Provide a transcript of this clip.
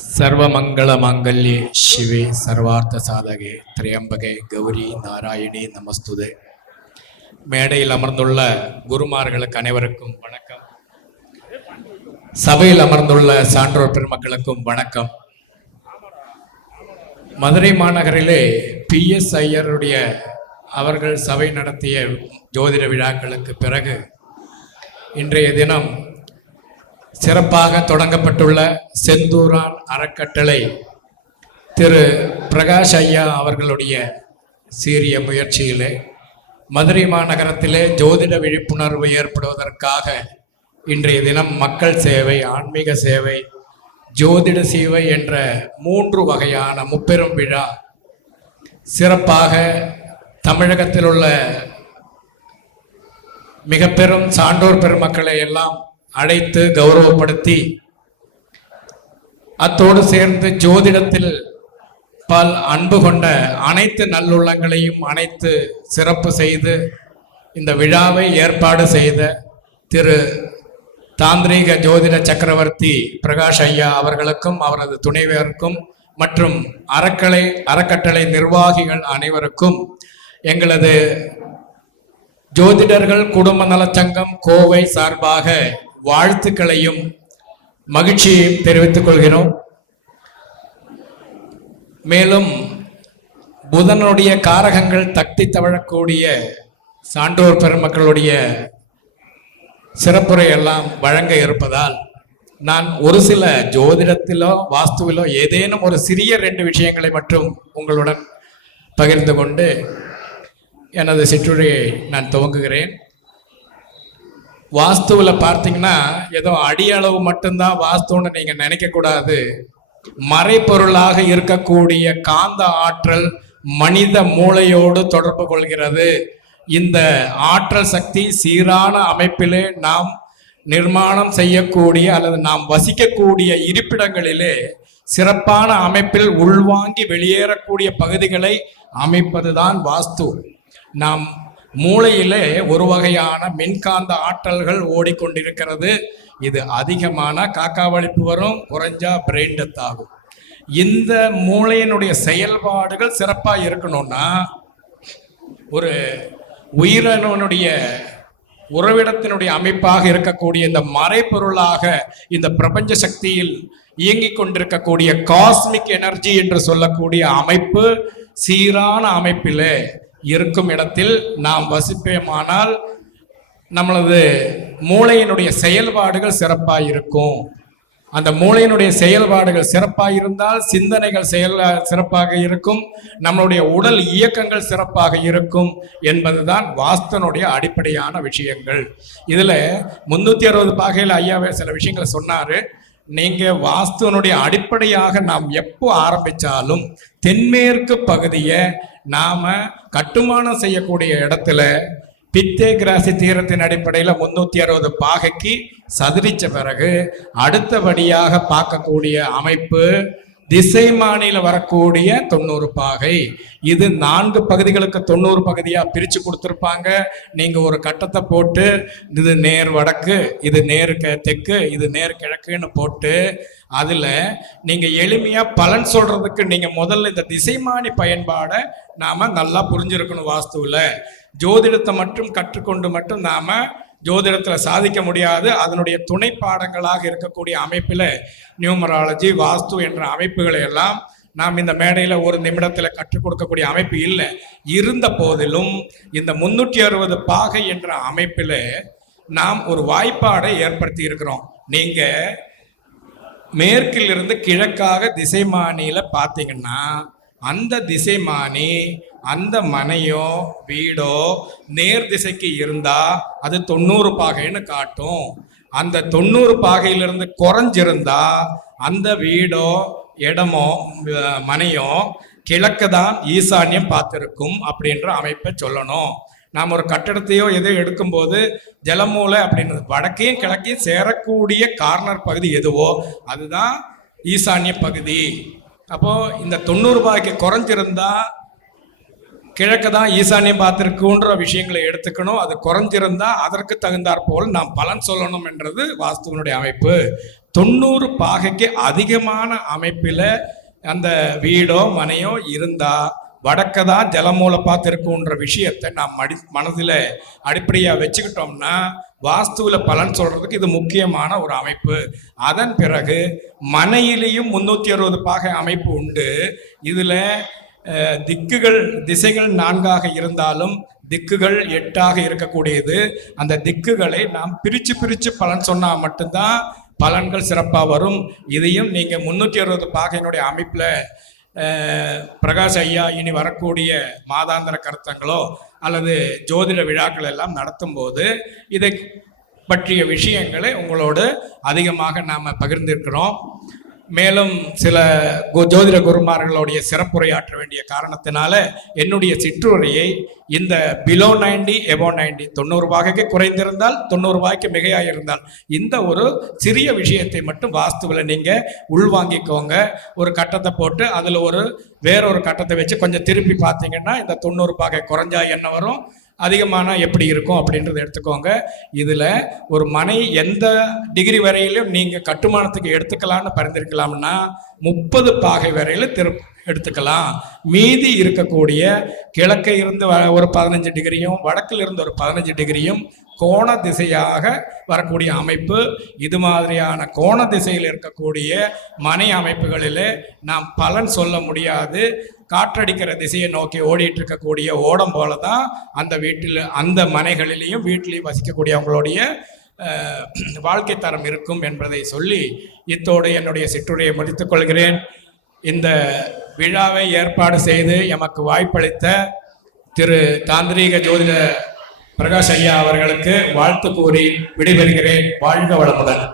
சர்வமங்கள மாங்கல்யே சிவே சர்வார்த்த சாதகே திரியம்பகே கௌரி நாராயணி நமஸ்துதே. மேடையில் அமர்ந்துள்ள குருமார்களுக்கு அனைவருக்கும் வணக்கம். சபையில் அமர்ந்துள்ள சான்றோர் பெருமக்களுக்கும் வணக்கம். மதுரை மாநகரிலே PS ஐயருடைய அவர்கள் சபை நடத்திய ஜோதிட விழாக்களுக்கு பிறகு இன்றைய தினம் சிறப்பாக தொடங்கப்பட்டுள்ள செந்தூரான் அறக்கட்டளை திரு பிரகாஷ் ஐயா அவர்களுடைய சீரிய முயற்சியிலே மதுரை மாநகரத்திலே ஜோதிட விழிப்புணர்வு ஏற்படுவதற்காக இன்றைய தினம் மக்கள் சேவை, ஆன்மீக சேவை, ஜோதிட சேவை என்ற 3 வகையான முப்பெரும் விழா சிறப்பாக தமிழகத்தில் உள்ள மிக பெரும் சான்றோர் பெருமக்களை எல்லாம் அழைத்து கௌரவப்படுத்தி அத்தோடு சேர்ந்து ஜோதிடத்தில் பல் அன்பு கொண்ட அனைத்து நல்லுள்ளங்களையும் அனைத்து சிறப்பு செய்து இந்த விழாவை ஏற்பாடு செய்த திரு தாந்திரீக ஜோதிட சக்கரவர்த்தி பிரகாஷ் ஐயா அவர்களுக்கும் அவரது துணைவியருக்கும் மற்றும் அறக்கட்டளை நிர்வாகிகள் அனைவருக்கும் எங்களது ஜோதிடர்கள் குடும்ப நலச்சங்கம் கோவை சார்பாக வாழ்த்துக்களையும் மகிழ்ச்சியையும் தெரிவித்துக் கொள்கிறோம். மேலும் புதனுடைய காரகங்கள் தட்டி தவழக்கூடிய சான்றோர் பெருமக்களுடைய சிறப்புரை எல்லாம் வழங்க இருப்பதால் நான் ஒரு சில ஜோதிடத்திலோ வாஸ்துவிலோ ஏதேனும் ஒரு சிறிய 2 விஷயங்களை மட்டும் உங்களுடன் பகிர்ந்து கொண்டு எனது சிற்றுரையை நான் துவங்குகிறேன். வாஸ்துவில் பார்த்தீங்கன்னா ஏதோ அடியளவு மட்டும்தான் வாஸ்துன்னு நீங்கள் நினைக்கக்கூடாது. மறைப்பொருளாக இருக்கக்கூடிய காந்த ஆற்றல் மனித மூளையோடு தொடர்பு கொள்கிறது. இந்த ஆற்றல் சக்தி சீரான அமைப்பிலே நாம் நிர்மாணம் செய்யக்கூடிய அல்லது நாம் வசிக்கக்கூடிய இருப்பிடங்களிலே சிறப்பான அமைப்பில் உள்வாங்கி வெளியேறக்கூடிய பகுதிகளை அமைப்பதுதான் வாஸ்து. நாம் மூளையிலே ஒரு வகையான மின்காந்த ஆற்றல்கள் ஓடிக்கொண்டிருக்கிறது. இது அதிகமான காக்காவளிப்பு வரும், குறைஞ்சா பிரெயின் டெத் ஆகும். இந்த மூளையினுடைய செயல்பாடுகள் சிறப்பாக இருக்கணும்னா ஒரு உயிரினுடைய உறவிடத்தினுடைய அமைப்பாக இருக்கக்கூடிய இந்த மறைப்பொருளாக இந்த பிரபஞ்ச சக்தியில் இயங்கிக் கொண்டிருக்கக்கூடிய காஸ்மிக் எனர்ஜி என்று சொல்லக்கூடிய அமைப்பு சீரான அமைப்பிலே இருக்கும் இடத்தில் நாம் வசிப்போமானால் நம்மளது மூளையினுடைய செயல்பாடுகள் சிறப்பாக இருக்கும். அந்த மூளையினுடைய செயல்பாடுகள் சிறப்பாக இருந்தால் சிந்தனைகள் சிறப்பாக இருக்கும், நம்மளுடைய உடல் இயக்கங்கள் சிறப்பாக இருக்கும் என்பதுதான் வாஸ்துனுடைய அடிப்படையான விஷயங்கள். இதில் 360 பாகையில் ஐயாவே சில விஷயங்களை சொன்னார். நீங்கள் வாஸ்துவனுடைய அடிப்படையாக நாம் எப்போ ஆரம்பித்தாலும் தென்மேற்கு பகுதியை நாம் கட்டுமானம் செய்யக்கூடிய இடத்துல பித்தேகிராசி தீரத்தின் அடிப்படையில் 360 பாகைக்கு சதுரித்த பிறகு அடுத்தபடியாக பார்க்கக்கூடிய அமைப்பு திசை மானியில் வரக்கூடிய 90 பாகை. இது 4 பகுதிகளுக்கு 90 பகுதியாக பிரித்து கொடுத்துருப்பாங்க. நீங்கள் ஒரு கட்டத்தை போட்டு இது நேர் வடக்கு, இது நேர் தெற்கு, இது நேர் கிழக்குன்னு போட்டு அதில் நீங்கள் எளிமையாக பலன் சொல்கிறதுக்கு நீங்கள் முதல்ல இந்த திசைமானி பயன்பாடை நாம் நல்லா புரிஞ்சிருக்கணும். வாஸ்துவில் ஜோதிடத்தை மட்டும் கற்றுக்கொண்டு மட்டும் நாம் ஜோதிடத்தில் சாதிக்க முடியாது. அதனுடைய துணை பாடங்களாக இருக்கக்கூடிய அமைப்பில் நியூமராலஜி, வாஸ்து என்ற அமைப்புகளை எல்லாம் நாம் இந்த மேடையில் ஒரு நிமிடத்தில் கற்றுக் கொடுக்கக்கூடிய அமைப்பு இல்லை. இருந்த போதிலும் இந்த 360 பாகை என்ற அமைப்பில் நாம் ஒரு வாய்ப்பாடை ஏற்படுத்தி இருக்கிறோம். நீங்கள் மேற்கிலிருந்து கிழக்காக திசைமானியில் பார்த்தீங்கன்னா அந்த திசைமானி அந்த மனையோ வீடோ நேர் திசைக்கு இருந்தால் அது 90 பாகைன்னு காட்டும். அந்த 90 பாகையிலிருந்து குறைஞ்சிருந்தா அந்த வீடோ இடமோ மனையோ கிழக்கு தான் ஈசான்யம் பார்த்துருக்கும் அப்படின்ற அமைப்பை சொல்லணும். நாம் ஒரு கட்டடத்தையோ எதோ எடுக்கும்போது ஜலமூலை அப்படின்றது வடக்கையும் கிழக்கையும் சேரக்கூடிய கார்னர் பகுதி எதுவோ அதுதான் ஈசான்ய பகுதி. அப்போது இந்த 90 பாகைக்கு குறைஞ்சிருந்தா கிழக்கு தான் ஈசான்யம் பார்த்துருக்குன்ற விஷயங்களை எடுத்துக்கணும். அது குறைஞ்சிருந்தா அதற்கு தகுந்தாற் போல் நாம் பலன் சொல்லணும் என்றது வாஸ்துவனுடைய அமைப்பு. 90 பாகைக்கு அதிகமான அமைப்பில் அந்த வீடோ மனையோ இருந்தா வடக்க தான் ஜலமூல பார்த்து இருக்குன்ற விஷயத்தை நாம் மனதில் அடிப்படையாக வச்சுக்கிட்டோம்னா வாஸ்துவில் பலன் சொல்றதுக்கு இது முக்கியமான ஒரு அமைப்பு. அதன் பிறகு மனையிலையும் 360 பாகை அமைப்பு உண்டு. இதில் திசைகள் 4ஆக இருந்தாலும் திக்குகள் 8ஆக இருக்கக்கூடியது. அந்த திக்குகளை நாம் பிரித்து பலன் சொன்னால் மட்டும்தான் பலன்கள் சிறப்பாக வரும். இதையும் நீங்கள் 360 பாகையினுடைய அமைப்பில் பிரகாஷ் ஐயா இனி வரக்கூடிய மாதாந்திர கருத்தங்களோ அல்லது ஜோதிட விழாக்கள் எல்லாம் நடத்தும் போது இதை பற்றிய விஷயங்களை உங்களோடு அதிகமாக நாம் பகிர்ந்திருக்கிறோம். மேலும் சில ஜோதிட குருமார்களுடைய சிறப்புரையாற்ற வேண்டிய காரணத்தினால என்னுடைய சிற்றுரையை இந்த பிலோ 90 எபோ 90 90 பாகைக்கு குறைந்திருந்தால் 90 பாகைக்கு மிகையாக இருந்தால் இந்த ஒரு சிறிய விஷயத்தை மட்டும் வாஸ்துவில் நீங்கள் உள்வாங்கிக்கோங்க. ஒரு கட்டத்தை போட்டு அதில் வேறொரு கட்டத்தை வச்சு கொஞ்சம் திருப்பி பார்த்தீங்கன்னா இந்த 90 பாகை குறைஞ்சா என்ன வரும், அதிகமான எப்படி இருக்கும் அப்படின்றத எடுத்துக்கோங்க. இதில் ஒரு மனை எந்த டிகிரி வரையிலும் நீங்கள் கட்டுமானத்துக்கு எடுத்துக்கலாம்னு பரிந்துரைக்கலாம்னா 30 பாகை வரையில் எடுத்துக்கலாம். மீதி இருக்கக்கூடிய கிழக்கை இருந்து ஒரு 15 டிகிரியும் வடக்கில் இருந்து ஒரு 15 டிகிரியும் கோண திசையாக வரக்கூடிய அமைப்பு. இது மாதிரியான கோண திசையில் இருக்கக்கூடிய மனை அமைப்புகளில் நாம் பலன் சொல்ல முடியாது. காற்றடிக்கிற திசையை நோக்கி ஓடிட்டு இருக்கக்கூடிய ஓடம் போல தான் அந்த வீட்டில் அந்த மனைகளிலையும் வீட்டிலையும் வசிக்கக்கூடியவங்களுடைய வாழ்க்கை தரம் இருக்கும் என்பதை சொல்லி இத்தோடு என்னுடைய சிற்றுரையை முடித்துக் கொள்கிறேன். இந்த விழாவை ஏற்பாடு செய்து எமக்கு வாய்ப்பளித்த திரு தாந்திரீக ஜோதிட பிரகாஷ் ஐயா அவர்களுக்கு வாழ்த்து கூறி விடைபெறுகிறேன். வாழ்க வளமுடன்.